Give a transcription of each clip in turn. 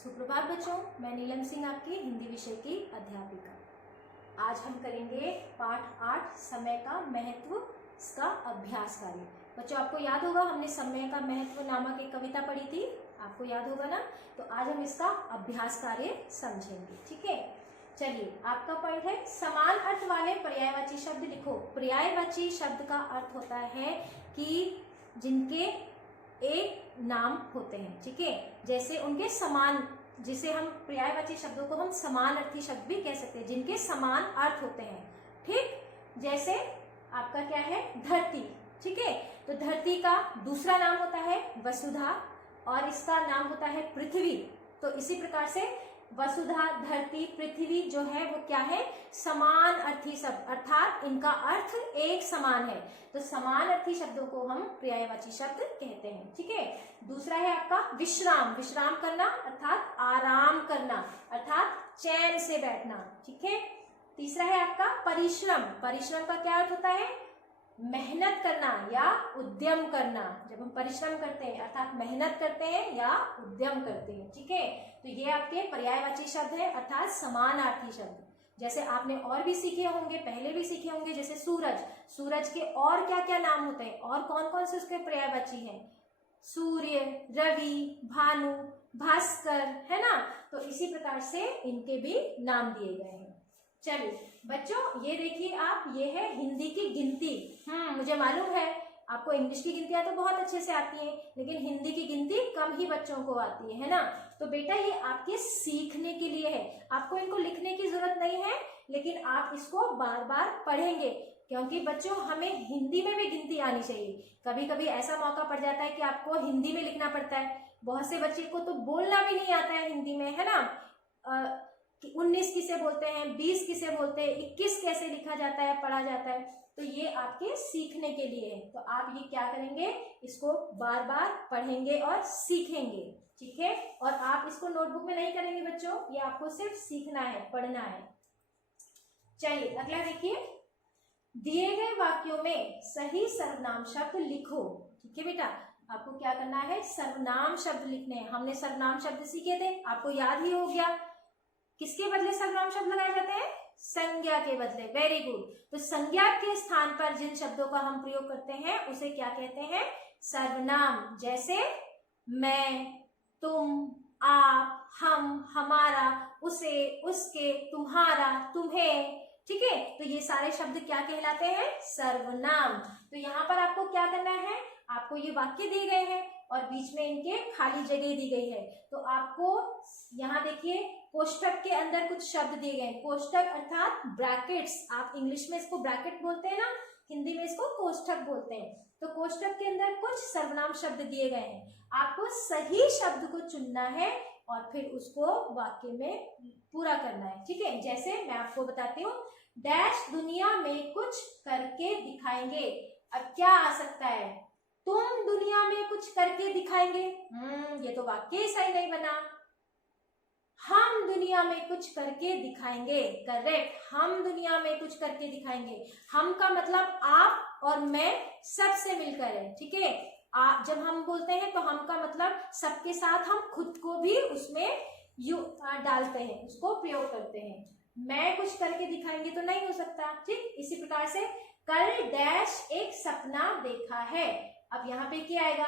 सुप्रभात बच्चों, मैं नीलम सिंह आपकी हिंदी विषय की अध्यापिका। आज हम करेंगे पाठ 8 समय का महत्व का अभ्यास कार्य। बच्चों, आपको याद होगा हमने समय का महत्व नामक एक कविता पढ़ी थी, आपको याद होगा ना। तो आज हम इसका अभ्यास कार्य समझेंगे, ठीक है। चलिए, आपका पॉइंट है समान अर्थ वाले पर्यायवाची शब्द लिखो। पर्यायवाची शब्द का अर्थ होता है कि जिनके एक नाम होते हैं, ठीक है। जैसे उनके समान, जिसे हम पर्यायवाची शब्दों को हम समान अर्थी शब्द भी कह सकते हैं, जिनके समान अर्थ होते हैं, ठीक। जैसे आपका क्या है, धरती, ठीक है। तो धरती का दूसरा नाम होता है वसुधा और इसका नाम होता है पृथ्वी। तो इसी प्रकार से वसुधा, धरती, पृथ्वी जो है वो क्या है, समान अर्थी शब्द, अर्थात इनका अर्थ एक समान है। तो समान अर्थी शब्दों को हम पर्यायवाची शब्द कहते हैं, ठीक है। दूसरा है आपका विश्राम। विश्राम करना अर्थात आराम करना, अर्थात चैन से बैठना, ठीक है। तीसरा है आपका परिश्रम। परिश्रम का क्या अर्थ होता है, मेहनत करना या उद्यम करना। जब हम परिश्रम करते हैं अर्थात मेहनत करते हैं या उद्यम करते हैं, ठीक है। तो ये आपके पर्यायवाची शब्द है अर्थात समानार्थी शब्द। जैसे आपने और भी सीखे होंगे, पहले भी सीखे होंगे, जैसे सूरज। सूरज के और क्या क्या नाम होते हैं और कौन कौन से उसके पर्यायवाची हैं, सूर्य, रवि, भानु, भास्कर, है ना। तो इसी प्रकार से इनके भी नाम दिए गए हैं। चलिए बच्चों, ये देखिए आप, ये है हिंदी की गिनती। मुझे मालूम है आपको इंग्लिश की गिनतियां तो बहुत अच्छे से आती हैं, लेकिन हिंदी की गिनती कम ही बच्चों को आती है ना। तो बेटा ये आपके सीखने के लिए है, आपको इनको लिखने की जरूरत नहीं है, लेकिन आप इसको बार बार पढ़ेंगे, क्योंकि बच्चों हमें हिंदी में भी गिनती आनी चाहिए। कभी कभी ऐसा मौका पड़ जाता है कि आपको हिंदी में लिखना पड़ता है। बहुत से बच्चे को तो बोलना भी नहीं आता है हिंदी में, है ना। कि 19 किसे बोलते हैं, 20 किसे बोलते हैं, 21 कैसे लिखा जाता है, पढ़ा जाता है। तो ये आपके सीखने के लिए है। तो आप ये क्या करेंगे, इसको बार बार पढ़ेंगे और सीखेंगे, ठीक है। और आप इसको नोटबुक में नहीं करेंगे बच्चों, ये आपको सिर्फ सीखना है, पढ़ना है। चलिए अगला देखिए, दिए गए वाक्यों में सही सर्वनाम शब्द लिखो, ठीक है बेटा। आपको क्या करना है, सर्वनाम शब्द लिखने हैं। हमने सर्वनाम शब्द सीखे थे, आपको याद ही हो गया। किसके बदले सर्वनाम शब्द लगाए जाते हैं, संज्ञा के बदले। Very good. तो संज्ञा के स्थान पर जिन शब्दों का हम प्रयोग करते हैं उसे क्या कहते हैं, सर्वनाम। जैसे मैं, तुम, आप, हम, हमारा, उसे, उसके, तुम्हारा, तुम्हें, ठीक है। तो ये सारे शब्द क्या कहलाते हैं, सर्वनाम। तो यहाँ पर आपको क्या करना है, आपको ये वाक्य दिए गए हैं और बीच में इनके खाली जगह दी गई है। तो आपको यहाँ देखिए, कोष्ठक के अंदर कुछ शब्द दिए गए हैं। कोष्ठक अर्थात ब्रैकेट्स, आप इंग्लिश में इसको ब्रैकेट बोलते हैं ना, हिंदी में इसको कोष्ठक बोलते हैं। तो कोष्ठक के अंदर कुछ सर्वनाम शब्द दिए गए हैं। आपको सही शब्द को चुनना है और फिर उसको वाक्य में पूरा करना है, ठीक है। जैसे मैं आपको बताती हूँ, डैश दुनिया में कुछ करके दिखाएंगे। अब क्या आ सकता है, तुम दुनिया में कुछ करके दिखाएंगे। ये तो वाक्य ही सही नहीं बना। हम दुनिया में कुछ करके दिखाएंगे, करेक्ट। हम दुनिया में कुछ करके दिखाएंगे। हम का मतलब आप और मैं सबसे मिलकर है, ठीक है। जब हम बोलते हैं तो हम का मतलब सबके साथ हम खुद को भी उसमें डालते हैं, उसको प्रयोग करते हैं। मैं कुछ करके दिखाएंगे तो नहीं हो सकता, ठीक। इसी प्रकार से कल डैश एक सपना देखा है। अब यहाँ पे क्या आएगा,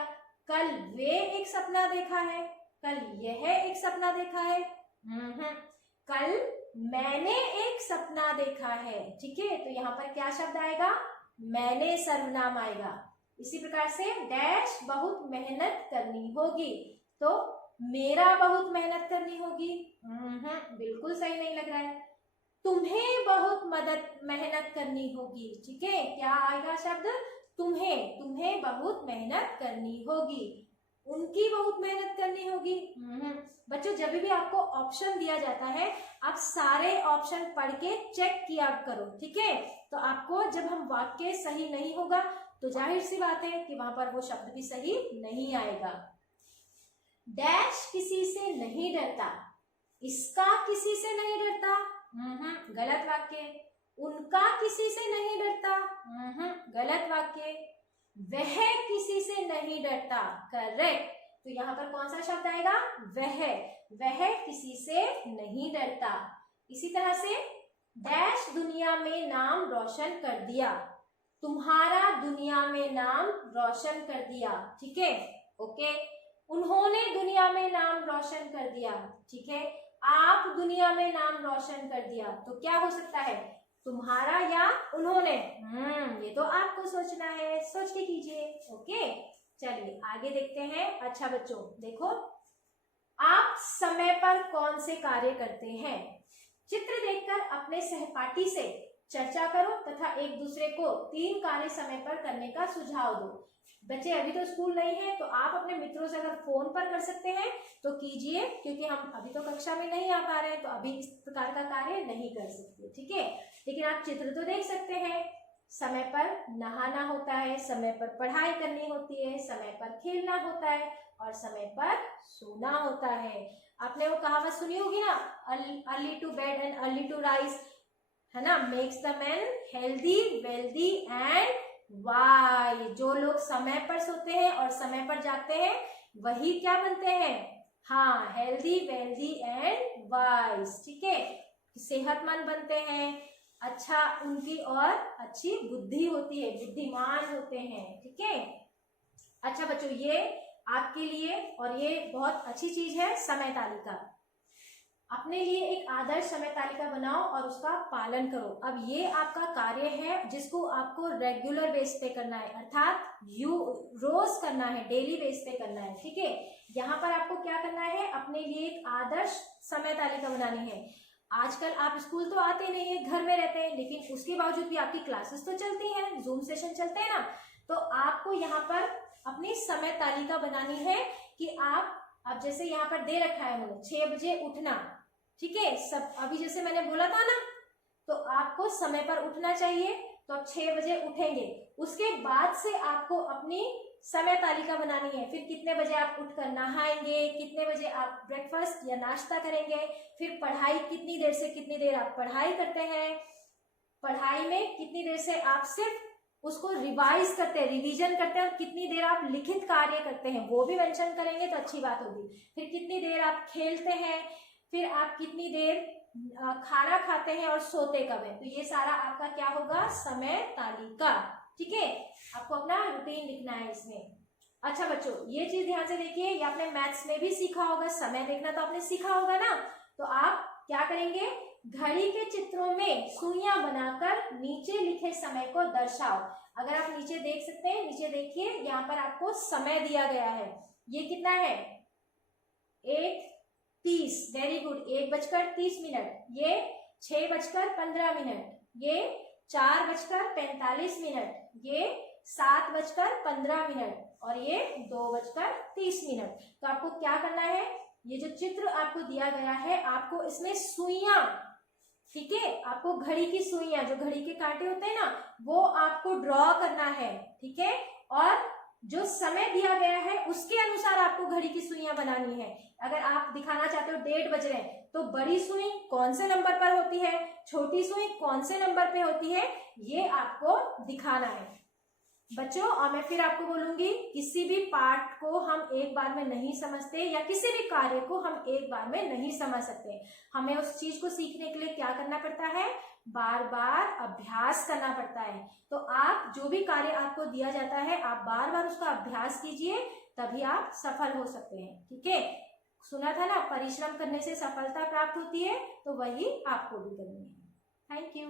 कल वे एक सपना देखा है, कल यह एक सपना देखा है, कल मैंने एक सपना देखा है, ठीक है। तो यहाँ पर क्या शब्द आएगा, मैंने सर्वनाम आएगा। इसी प्रकार से डैश बहुत मेहनत करनी होगी, तो मेरा बहुत मेहनत करनी होगी, बिल्कुल सही नहीं लग रहा है। तुम्हें बहुत मेहनत करनी होगी, ठीक है। क्या आएगा शब्द, तुम्हें बहुत मेहनत करनी होगी, उनकी बहुत मेहनत करनी होगी। बच्चों, जब भी आपको ऑप्शन दिया जाता है आप सारे ऑप्शन पढ़ के चेक किया करो, ठीक है। तो आपको जब हम वाक्य सही नहीं होगा तो जाहिर सी बात है कि वहां पर वो शब्द भी सही नहीं आएगा। डैश किसी से नहीं डरता, इसका किसी से नहीं डरता, गलत वाक्य। उनका किसी से नहीं डरता, गलत वाक्य। वह किसी से नहीं डरता, करेक्ट। तो यहाँ पर कौन सा शब्द आएगा? वह किसी से नहीं डरता। इसी तरह से डैश दुनिया में नाम रोशन कर दिया, तुम्हारा दुनिया में नाम रोशन कर दिया, ठीक है, ओके। उन्होंने दुनिया में नाम रोशन कर दिया, ठीक है। आप दुनिया में नाम रोशन कर दिया, तो क्या हो सकता है? तुम्हारा या उन्होंने? ये तो आपको सोचना है, सोच के कीजिए, ओके। चलिए आगे देखते हैं। अच्छा बच्चों देखो, आप समय पर कौन से कार्य करते हैं? चित्र देखकर अपने सहपाठी से चर्चा करो तथा एक दूसरे को 3 कार्य समय पर करने का सुझाव दो। बच्चे अभी तो स्कूल नहीं है, तो आप अपने मित्रों से अगर फोन पर कर सकते हैं तो कीजिए, क्योंकि हम अभी तो कक्षा में नहीं आ पा रहे हैं, तो अभी इस प्रकार का कार्य नहीं कर सकते, ठीक है। लेकिन आप चित्र तो देख सकते हैं। समय पर नहाना होता है, समय पर पढ़ाई करनी होती है, समय पर खेलना होता है और समय पर सोना होता है। आपने वो कहावत सुनी होगी ना, early to bed and early to rise, है ना, makes the man healthy wealthy and wise. जो लोग समय पर सोते हैं और समय पर जागते हैं वही क्या बनते हैं? हाँ, हेल्दी वेल्दी एंड वाइज, ठीक है, सेहतमंद बनते हैं, अच्छा उनकी और अच्छी बुद्धि होती है, बुद्धिमान होते हैं, ठीक है। अच्छा बच्चों, ये आपके लिए और ये बहुत अच्छी चीज है समय तालिका। अपने लिए एक आदर्श समय तालिका बनाओ और उसका पालन करो। अब ये आपका कार्य है जिसको आपको रेगुलर बेस पे करना है, अर्थात रोज करना है, डेली बेस पे करना है, ठीक है। यहाँ पर आपको क्या करना है? अपने लिए एक आदर्श समय तालिका बनानी है। आजकल आप स्कूल तो आते नहीं है, घर में रहते हैं, लेकिन उसके बावजूद भी आपकी क्लासेस तो चलती हैं, जूम सेशन चलते हैं ना, तो आपको यहाँ पर अपनी समय तालिका बनानी है कि आप, अब जैसे यहाँ पर दे रखा है उन्होंने 6 बजे उठना, ठीक है, सब अभी जैसे मैंने बोला था ना, तो आपको समय पर उठना चाहिए, तो आप 6 बजे उठेंगे। उसके बाद से आपको अपनी समय तालिका बनानी है, फिर कितने बजे आप उठकर नहाएंगे, कितने बजे आप ब्रेकफास्ट या नाश्ता करेंगे, फिर पढ़ाई कितनी देर से कितनी देर आप पढ़ाई करते हैं, पढ़ाई में कितनी देर से आप सिर्फ उसको रिवाइज करते हैं, रिवीजन करते हैं, और कितनी देर आप लिखित कार्य करते हैं वो भी मेंशन करेंगे तो अच्छी बात होगी। फिर कितनी देर आप खेलते हैं, फिर आप कितनी देर खाना खाते हैं और सोते कब है, तो ये सारा आपका क्या होगा? समय तालिका, ठीक है। आपको अपना रूटीन लिखना है इसमें। अच्छा बच्चों, ये चीज ध्यान से देखिए, ये आपने मैथ्स में भी सीखा होगा, समय देखना तो आपने सीखा होगा ना, तो आप क्या करेंगे? घड़ी के चित्रों में सुइयां बनाकर नीचे लिखे समय को दर्शाओ। अगर आप नीचे देख सकते हैं, नीचे देखिए, यहाँ पर आपको समय दिया गया है, ये कितना है? 1:30, वेरी गुड, 1:30, ये 6:15, ये 4:45, ये 7:15 और ये 2:30। तो आपको क्या करना है? ये जो चित्र आपको दिया गया है, आपको इसमें सुइयां, ठीक है, आपको घड़ी की सुइयां, जो घड़ी के कांटे होते हैं ना, वो आपको ड्रॉ करना है, ठीक है। और जो समय दिया गया है उसके अनुसार आपको घड़ी की सुइयां बनानी है। अगर आप दिखाना चाहते हो 1:30 बज रहे हैं, तो बड़ी सुई कौन से नंबर पर होती है, छोटी सुई कौन से नंबर पे होती है, ये आपको दिखाना है बच्चों। और मैं फिर आपको बोलूंगी, किसी भी पाठ को हम एक बार में नहीं समझते, या किसी भी कार्य को हम एक बार में नहीं समझ सकते। हमें उस चीज को सीखने के लिए क्या करना पड़ता है? बार बार अभ्यास करना पड़ता है। तो आप जो भी कार्य आपको दिया जाता है, आप बार बार उसका अभ्यास कीजिए, तभी आप सफल हो सकते हैं, ठीक है। सुना था ना, परिश्रम करने से सफलता प्राप्त होती है, तो वही आपको भी करनी है। Thank you.